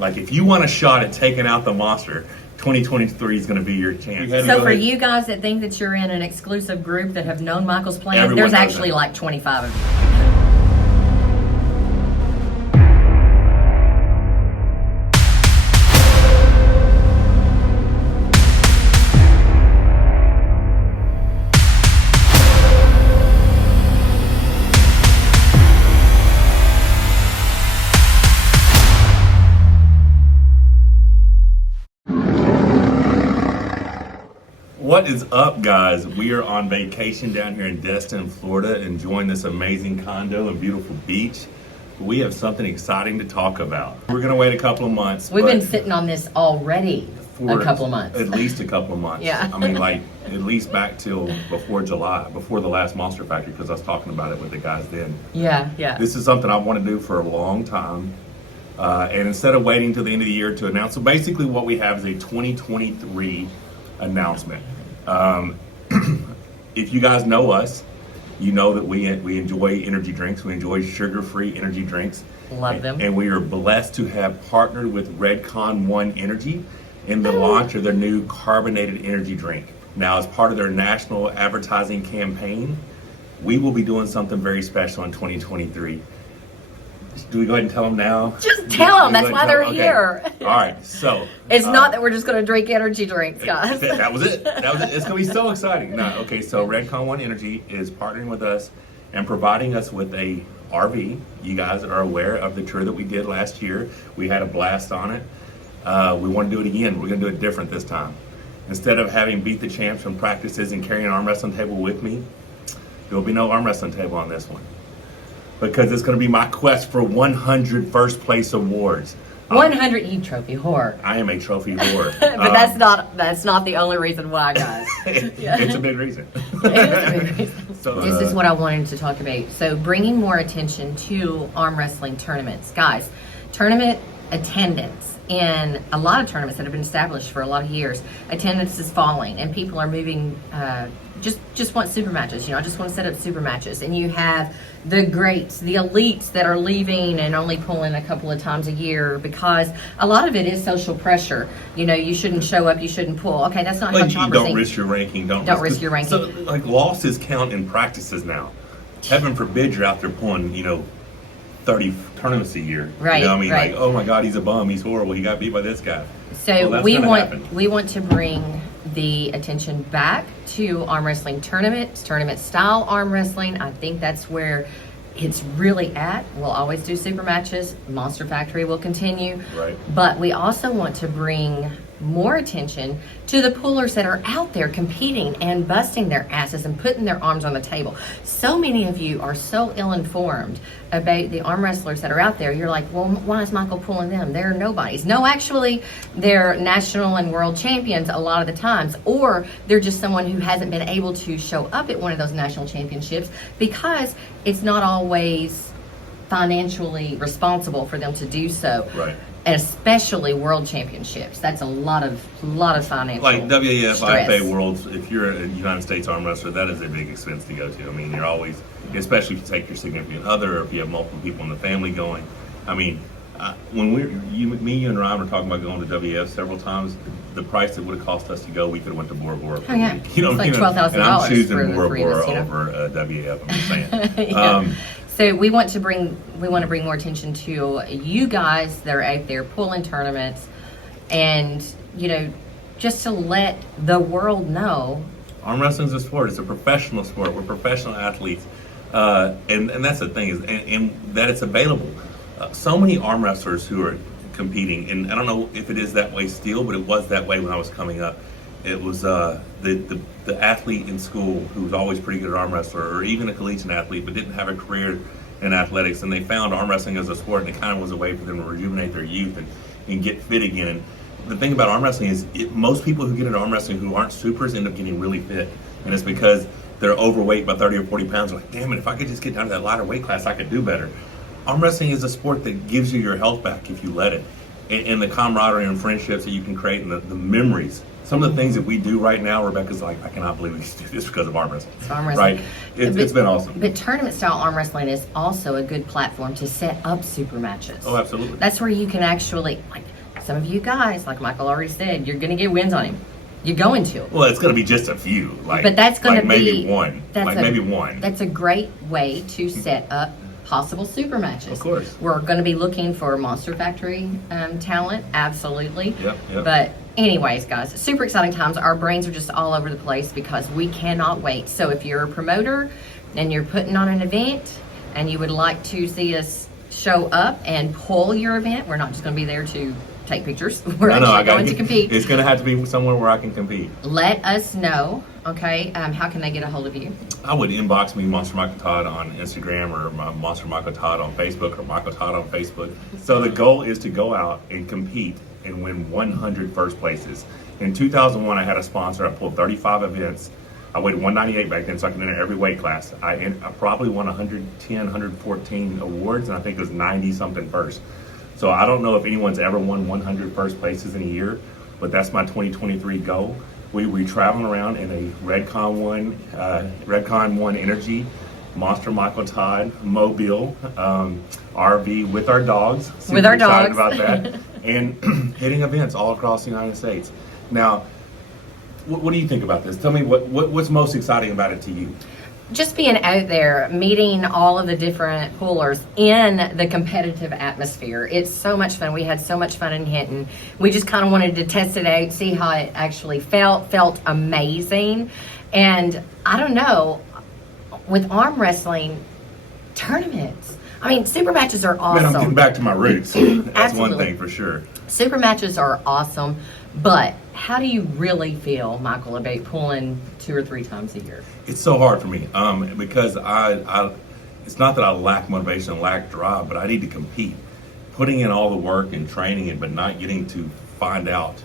Like, if you want a shot at taking out the monster, 2023 is going to be your chance. So for you guys that think that you're in an exclusive group that have known Michael's plan, Everyone there's knows actually that. like 25 of you. What is up, guys? We are on vacation down here in Destin, Florida, enjoying this amazing condo and beautiful beach. We have something exciting to talk about. We're going to wait a couple of months. We've been sitting on this already for a couple of months. At least a couple of months. Yeah. I mean, like, at least back till before July, before the last Monster Factory, because I was talking about it with the guys then. Yeah. This is something I want to do for a long time. And instead of waiting till the end of the year to announce, so basically what we have is a 2023 announcement. If you guys know us, you know that we enjoy energy drinks. We enjoy sugar-free energy drinks. Love them. And we are blessed to have partnered with Redcon One Energy in the launch of their new carbonated energy drink. Now, as part of their national advertising campaign, we will be doing something very special in 2023. Do we go ahead and tell them now? Just tell them. That's why they're here. All right. So It's not that we're just going to drink energy drinks, guys. that was it. It's going to be so exciting. No, okay. So Redcon One Energy is partnering with us and providing us with a RV. You guys are aware of the tour that we did last year. We had a blast on it. We want to do it again. We're going to do it different this time. Instead of having beat the champs from practices and carrying an arm wrestling table with me, there will be no arm wrestling table on this one. Because it's going to be my quest for 100 first place awards. 100, you trophy whore. I am a trophy whore. But that's not the only reason why, guys. It's a big reason. It is a big reason. So, This is what I wanted to talk about. So bringing more attention to arm wrestling tournaments. Guys, tournament attendance in a lot of tournaments that have been established for a lot of years, attendance is falling and people are moving, just want super matches. You know, I just want to set up super matches. And you have the greats, the elites that are leaving and only pulling a couple of times a year because a lot of it is social pressure. You know, you shouldn't show up, you shouldn't pull. Okay, that's not how you Tom don't risk your ranking. Don't risk your ranking. So, like, losses count in practices now. Heaven forbid you're out there pulling, 30 tournaments a year. Right. You know what I mean? Right. Like, oh my God, he's a bum. He's horrible. He got beat by this guy. So well, we want to bring the attention back to arm wrestling tournaments, tournament style arm wrestling. I think that's where it's really at. We'll always do super matches. Monster Factory will continue. Right. But we also want to bring more attention to the pullers that are out there competing and busting their asses and putting their arms on the table. So many of you are so ill-informed about the arm wrestlers that are out there. You're like, well, why is Michael pulling them? They're nobodies. No, actually, they're national and world champions a lot of the times, or they're just someone who hasn't been able to show up at one of those national championships because it's not always financially responsible for them to do so. Right. And especially world championships. That's a lot of financial Like WAF, stress. IFA Worlds, if you're a United States arm wrestler, that is a big expense to go to. I mean, you're always, especially if you take your significant other or if you have multiple people in the family going. I mean, when you and Ryan were talking about going to WF several times, the price that would have cost us to go, we could have went to Bora Bora for a week. It's like $12,000 And I'm choosing for the Bora three of us, Bora over WF, I'm just saying. Yeah. So we want to bring more attention to you guys that are out there pulling tournaments, and just to let the world know. Arm wrestling is a sport. It's a professional sport. We're professional athletes, and that's the thing is, and that it's available. So many arm wrestlers who are competing, and I don't know if it is that way still, but it was that way when I was coming up. It was the athlete in school who was always pretty good at arm wrestler, or even a collegiate athlete, but didn't have a career in athletics, and they found arm wrestling as a sport, and it kind of was a way for them to rejuvenate their youth and get fit again. And the thing about arm wrestling is most people who get into arm wrestling who aren't supers end up getting really fit, and it's because they're overweight by 30 or 40 pounds. They're like, damn it, if I could just get down to that lighter weight class, I could do better. Arm wrestling is a sport that gives you your health back if you let it, and the camaraderie and friendships that you can create, and the memories. Some of the things that we do right now, Rebecca's like, I cannot believe we do this because of arm wrestling. It's arm wrestling. Right? It's been awesome. But tournament style arm wrestling is also a good platform to set up super matches. Oh, absolutely. That's where you can actually, some of you guys, like Michael already said, you're going to get wins on him. You're going to. Well, it's going to be just a few. But that's going to maybe be one. Maybe one. That's a great way to set up possible super matches. Of course. We're going to be looking for Monster Factory talent, absolutely. Yep. But anyways, guys, super exciting times. Our brains are just all over the place because we cannot wait. So if you're a promoter and you're putting on an event and you would like to see us show up and pull your event, we're not just going to be there to take pictures. We're actually going to compete. It's going to have to be somewhere where I can compete. Let us know, okay? How can they get a hold of you? I would inbox me Monster Michael Todd on Instagram or Monster Michael Todd on Facebook or Michael Todd on Facebook. So the goal is to go out and compete and win 100 first places. In 2001, I had a sponsor. I pulled 35 events. I weighed 198 back then, so I could enter every weight class. I probably won 110, 114 awards, and I think it was 90-something first. So I don't know if anyone's ever won 100 first places in a year, but that's my 2023 goal. We traveling around in a Redcon 1 Energy, Monster Michael Todd, Mobile, RV with our dogs. With our dogs. Excited about that. And hitting events all across the United States. Now, what do you think about this? Tell me what's most exciting about it to you? Just being out there, meeting all of the different poolers in the competitive atmosphere. It's so much fun. We had so much fun in Hinton. We just kind of wanted to test it out, see how it actually felt amazing. And I don't know, with arm wrestling tournaments, I mean, super matches are awesome. Man, I'm getting back to my roots. That's Absolutely. one thing for sure. Super matches are awesome, but how do you really feel, Michael, about pulling 2 or 3 times a year? It's so hard for me because I it's not that I lack motivation, lack drive, but I need to compete. Putting in all the work and training it, but not getting to find out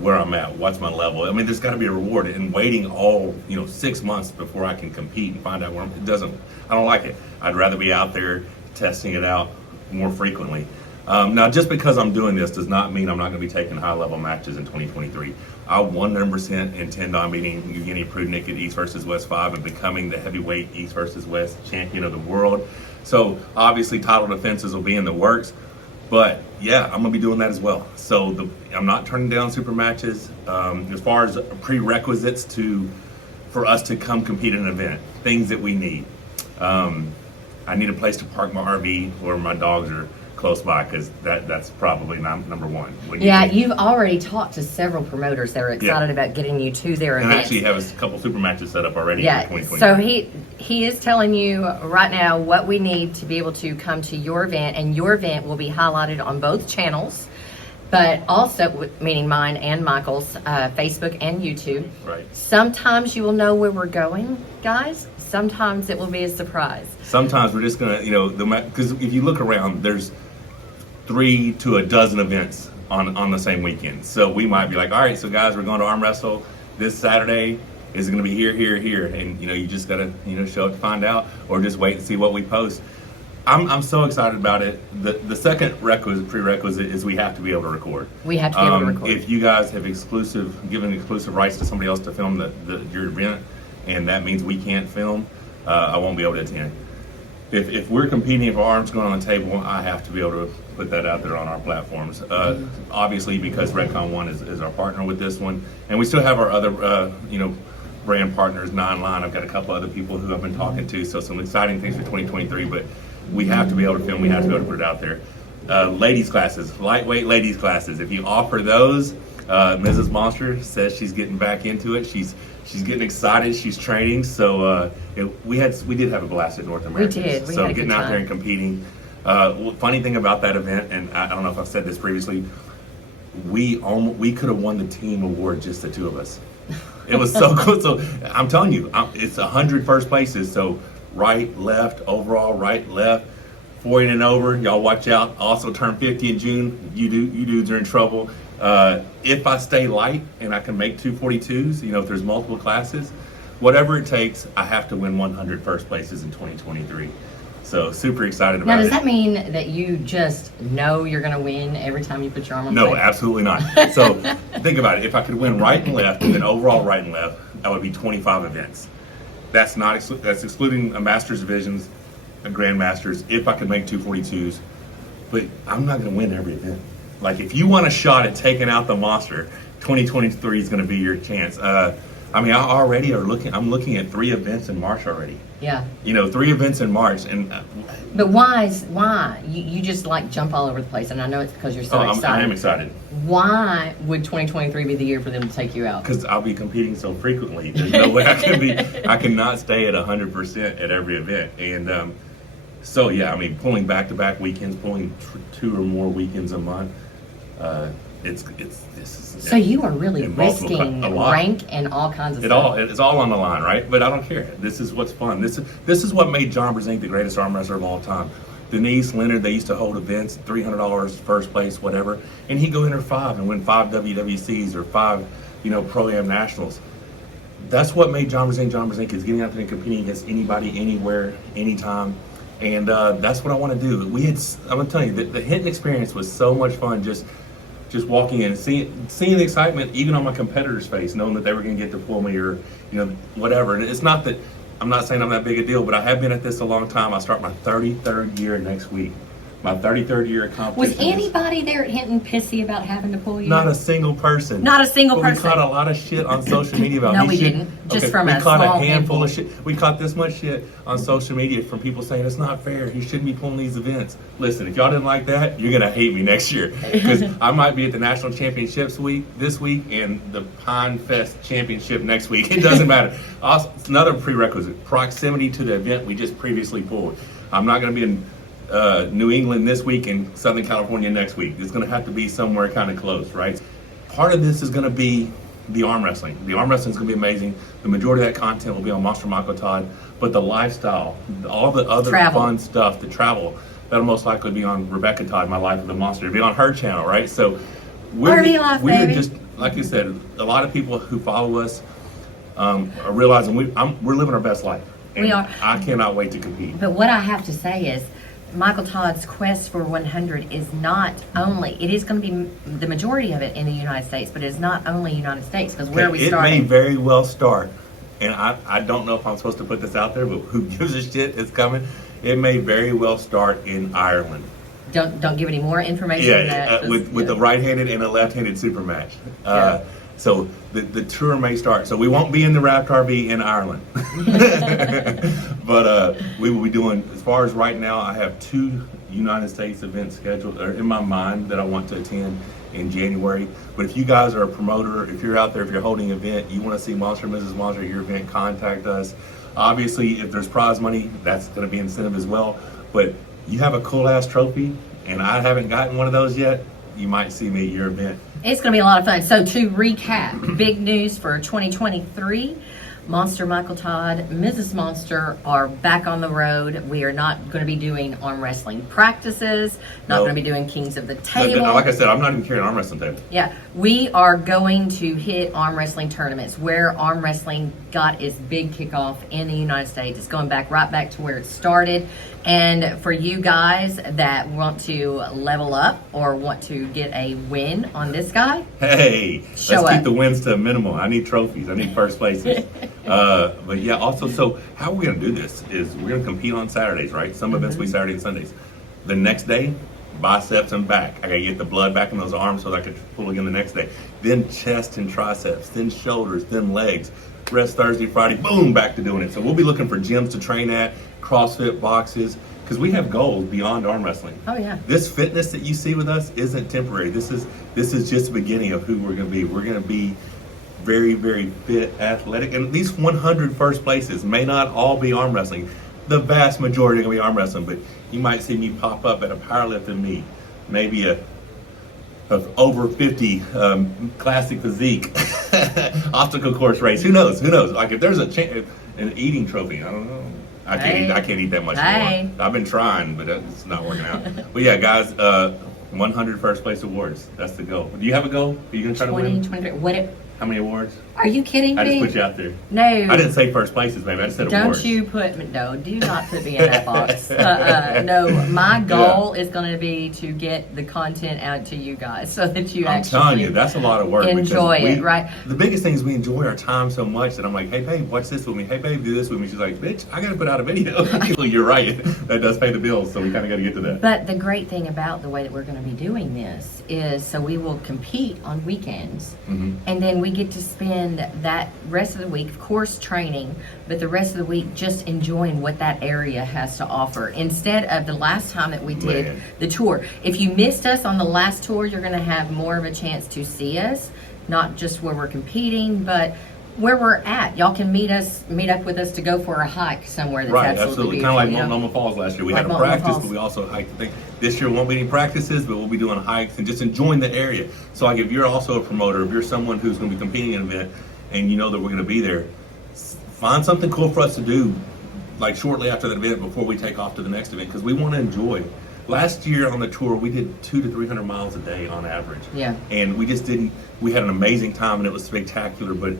where I'm at, what's my level. I mean, there's got to be a reward. And waiting all 6 months before I can compete and find out where I don't like it. I'd rather be out there testing it out more frequently. Now, just because I'm doing this does not mean I'm not going to be taking high-level matches in 2023. I 100% intend on beating Evgeny Prudnik at East vs. West 5 and becoming the heavyweight East vs. West champion of the world. So, obviously, title defenses will be in the works. But, yeah, I'm going to be doing that as well. So, I'm not turning down super matches. As far as prerequisites for us to come compete in an event, things that we need. I need a place to park my RV where my dogs are close by, because that's probably number one. You've already talked to several promoters that are excited about getting you to their events. And actually have a couple super matches set up already for 2020. So he is telling you right now what we need to be able to come to your event, and your event will be highlighted on both channels, but also, meaning mine and Michael's, Facebook and YouTube. Right. Sometimes you will know where we're going, guys. Sometimes it will be a surprise. Sometimes we're just going to, because if you look around, there's 3 to a dozen events on the same weekend. So we might be like, all right, so guys, we're going to arm wrestle this Saturday. Is it going to be here? And, you just got to, show up to find out, or just wait and see what we post. I'm so excited about it. The second prerequisite is we have to be able to record. We have to be able to record. If you guys have given exclusive rights to somebody else to film your event, and that means we can't film, I won't be able to attend. If we're competing, if our arm's going on the table, I have to be able to put that out there on our platforms. Obviously, because Redcon 1 is our partner with this one, and we still have our other, brand partners, Nine Line. I've got a couple other people who I've been talking to, so some exciting things for 2023. But we have to be able to film. We have to be able to put it out there. Ladies classes, lightweight ladies classes. If you offer those, Mrs. Monster says she's getting back into it. She's getting excited. She's training. So we did have a blast at North America. We did. So getting out there and competing. Funny thing about that event, and I don't know if I've said this previously, we could have won the team award, just the 2 of us. It was so cool. So I'm telling you, it's 100 first places. So right, left, overall, right, left, 40 and over. Y'all watch out. Also turn 50 in June. You dudes are in trouble. If I stay light and I can make 242s, if there's multiple classes, whatever it takes, I have to win 100 first places in 2023. So super excited about it. Now, does that mean that you just know you're going to win every time you put your arm on the No, plate? absolutely not. So think about it. If I could win right and left, and then overall right and left, that would be 25 events. That's excluding a Masters divisions, a Grandmasters, if I could make 242s. But I'm not going to win every event. Like if you want a shot at taking out the monster, 2023 is going to be your chance. I mean, I'm looking at 3 events in March already. Yeah. 3 events in March, and But why? You just like jump all over the place, and I know it's because you're so excited. I am excited. Why would 2023 be the year for them to take you out? Because I'll be competing so frequently. There's no way I cannot stay at 100% at every event. And so, yeah, I mean, pulling back-to-back weekends, pulling 2 or more weekends a month, So you are really risking a lot. rank and all kinds of stuff. It's all on the line, right? But I don't care. This is what's fun. This is what made John Brzezinski the greatest arm wrestler of all time. Denise, Leonard, they used to hold events, $300 first place, whatever, and he'd go enter 5 and win 5 WWCs or 5, Pro-Am Nationals. That's what made John Brzezinski is getting out there and competing against anybody, anywhere, anytime. And that's what I want to do. I'm gonna tell you, the Hinton experience was so much fun. Just walking in and seeing the excitement, even on my competitor's face, knowing that they were going to get to pull me or whatever. And it's not that I'm not saying I'm that big a deal, but I have been at this a long time. I start my 33rd year next week. My 33rd year of competition. Was anybody there at Hinton pissy about having to pull you? Not a single person. Not a single But person. We caught a lot of shit on social media about No, me. we didn't. Just from we a caught small a handful handful. of shit. We caught this much shit on social media from people saying it's not fair. He shouldn't be pulling these events. Listen, if y'all didn't like that, you're gonna hate me next year because I might be at the National Championships this week and the Pine Fest Championship next week. It doesn't matter. Also, it's another prerequisite: proximity to the event we just previously pulled. I'm not gonna be in New England this week and Southern California next week. It's going to have to be somewhere kind of close, right? Part of this is going to be the arm wrestling. The arm wrestling is going to be amazing. The majority of that content will be on Monster Michael Todd, but the lifestyle, all the other fun stuff, the travel, that'll most likely be on Rebecca Todd, My Life of the Monster. It'll be on her channel, right? So we're just, like you said, a lot of people who follow us are realizing we're living our best life. And We are. I cannot wait to compete. But what I have to say is, Michael Todd's quest for 100 is not only, it is going to be the majority of it in the United States, but it's not only United States, because where are we starting? It may very well start, and I don't know if I'm supposed to put this out there, but who gives a shit, it's coming. It may very well start in Ireland. Don't give any more information than that. With a right-handed and a left-handed super match. So the tour may start. So we won't be in the Raft RV in Ireland. But we will be doing, as far as right now, I have 2 United States events scheduled or in my mind that I want to attend in January. But if you guys are a promoter, if you're out there, if you're holding an event, you want to see Monster, Mrs. Monster at your event, contact us. Obviously, if there's prize money, that's going to be incentive as well. But you have a cool-ass trophy, and I haven't gotten one of those yet, you might see me at your event. It's going to be a lot of fun. So to recap, big news for 2023. Monster Michael Todd, Mrs. Monster are back on the road. We are not going to be doing arm wrestling practices, not going to be doing Kings of the Table. Like I said, I'm not even carrying an arm wrestling table. Yeah, we are going to hit arm wrestling tournaments where arm wrestling got its big kickoff in the United States. It's going right back to where it started. And for you guys that want to level up or want to get a win on this guy, hey, let's keep the wins to a minimum. I need trophies. I need first places. But yeah, also, so how we're going to do this is we're going to compete on Saturdays, right? Some events will be Saturday and Sundays. The next day, biceps and back. I got to get the blood back in those arms so that I can pull again the next day. Then chest and triceps, then shoulders, then legs. Rest Thursday, Friday, boom, back to doing it. So we'll be looking for gyms to train at, CrossFit boxes, because we have goals beyond arm wrestling. Oh yeah. This fitness that you see with us isn't temporary. This is just the beginning of who we're going to be. We're going to be very, very fit, athletic, and these 100 first places may not all be arm wrestling. The vast majority are going to be arm wrestling, but you might see me pop up at a powerlifting meet, maybe a over 50 classic physique obstacle course race. Who knows? Like if there's an eating trophy, I don't know. I can't eat that much more. I've been trying, but it's not working out. But yeah, guys, 100 first place awards. That's the goal. Do you have a goal? Are you going to try to win? 2023. How many awards? Are you kidding I me? just put you out there. No. I didn't say first places, baby. I just said awards. Don't you put me, no, do not put me in that box. No, my goal is going to be to get the content out to you guys so that you I'm actually telling you, that's a lot of work. enjoy because it, right? The biggest thing is we enjoy our time so much that I'm like, hey, babe, watch this with me. Hey, babe, do this with me. She's like, bitch, I got to put out a video. Well, you're right. That does pay the bills, so we kind of got to get to that. But the great thing about the way that we're going to be doing this is so we will compete on weekends, and then we get to spend that rest of the week, of course, training, but the rest of the week just enjoying what that area has to offer instead of the last time that we did the tour. If you missed us on the last tour, you're going to have more of a chance to see us, not just where we're competing, but where we're at. Y'all can meet up with us to go for a hike somewhere that's Right, absolutely kind of like beautiful, Multnomah Falls last year. We Like had a Multnomah practice, Falls. but we also hiked the thing. This year won't be any practices, but we'll be doing hikes and just enjoying the area. So like if you're also a promoter, if you're someone who's going to be competing in an event and you know that we're going to be there, find something cool for us to do like shortly after that event before we take off to the next event, because we want to enjoy. Last year on the tour, we did 200 to 300 miles a day on average. Yeah. And we had an amazing time and it was spectacular, but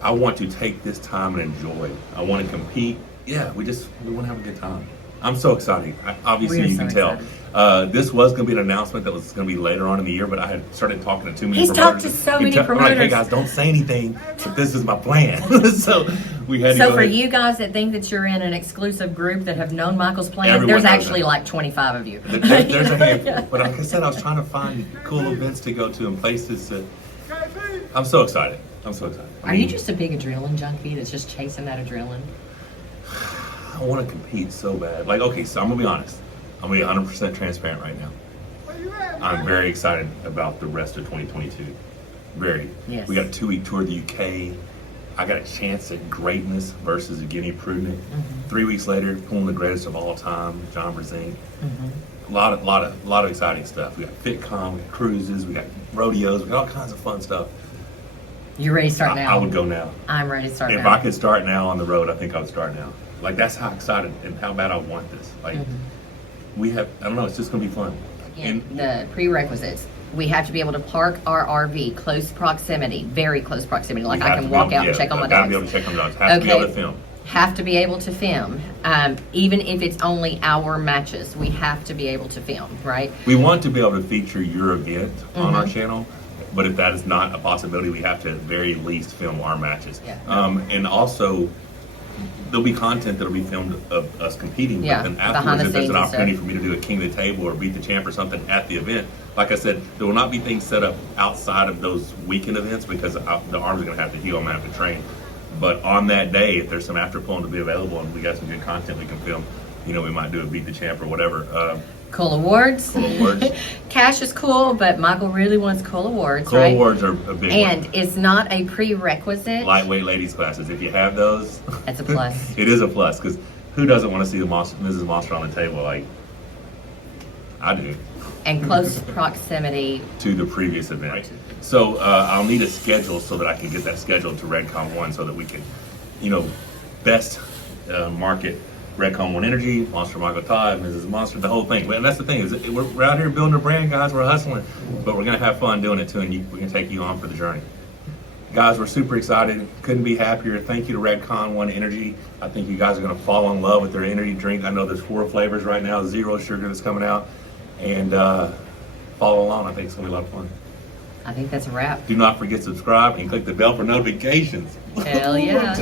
I want to take this time and enjoy. I want to compete. Yeah, we want to have a good time. I'm so excited. Obviously, We are you so can tell. excited. This was going to be an announcement that was going to be later on in the year, but I had started talking to too many He's promoters. talked to so I'm many like, hey promoters. guys, don't say anything, but this is my plan. So we had to So go for ahead. you guys that think that you're in an exclusive group that have known Michael's plan, Everyone there's knows actually that. like 25 of you. There's a handful. But like I said, I was trying to find cool events to go to and places that I'm so excited. I'm so excited. Are you just a big adrenaline junkie that's just chasing that adrenaline? I want to compete so bad. Like, okay, so I'm going to be honest. I'm going to be 100% transparent right now. I'm very excited about the rest of 2022. Very. Yes. We got a 2-week tour of the UK. I got a chance at greatness versus Evgeny Prudnik. 3 weeks later, pulling the greatest of all time, John Brzezinski. A lot of exciting stuff. We got FitCon, we got cruises, we got rodeos, we got all kinds of fun stuff. You ready to start now? I would go now. I'm ready to start If now. I could start now on the road, I think I would start now. Like, that's how excited and how bad I want this. Like, I don't know, it's just going to be fun. And the prerequisites. We have to be able to park our RV close proximity, very close proximity. Like I can walk out and check on my Gotta dogs. be able to check on the dogs. Have to be able to film. Have to be able to film. Even if it's only our matches, we have to be able to film, right? We want to be able to feature your event on our channel, but if that is not a possibility, we have to at the very least film our matches. Yeah. And also, there'll be content that'll be filmed of us competing. Yeah, But then behind afterwards, the if there's scenes an and opportunity stuff. for me to do a king of the table or beat the champ or something at the event, like I said, there will not be things set up outside of those weekend events because the arms are going to have to heal. I'm going to have to train. But on that day, if there's some after pulling to be available and we got some good content we can film, we might do a beat the champ or whatever. Cool awards. Cool awards. Cash is cool, but Michael really wants cool awards, Cool right? awards are a big And one. it's not a prerequisite. Lightweight ladies classes. If you have those, That's a plus. It is a plus because who doesn't want to see the Mrs. Monster on the table? Like, I do. And close proximity. To the previous event. So I'll need a schedule so that I can get that scheduled to Redcon 1 so that we can, best market Redcon 1 Energy, Monster Michael Todd, Mrs. Monster, the whole thing. And that's the thing, is we're out here building a brand, guys. We're hustling, but we're going to have fun doing it too, and we're going to take you on for the journey. Guys, we're super excited. Couldn't be happier. Thank you to Redcon 1 Energy. I think you guys are going to fall in love with their energy drink. I know there's 4 flavors right now, 0 sugar that's coming out. And follow along. I think it's going to be a lot of fun. I think that's a wrap. Do not forget to subscribe and click the bell for notifications. Hell yeah.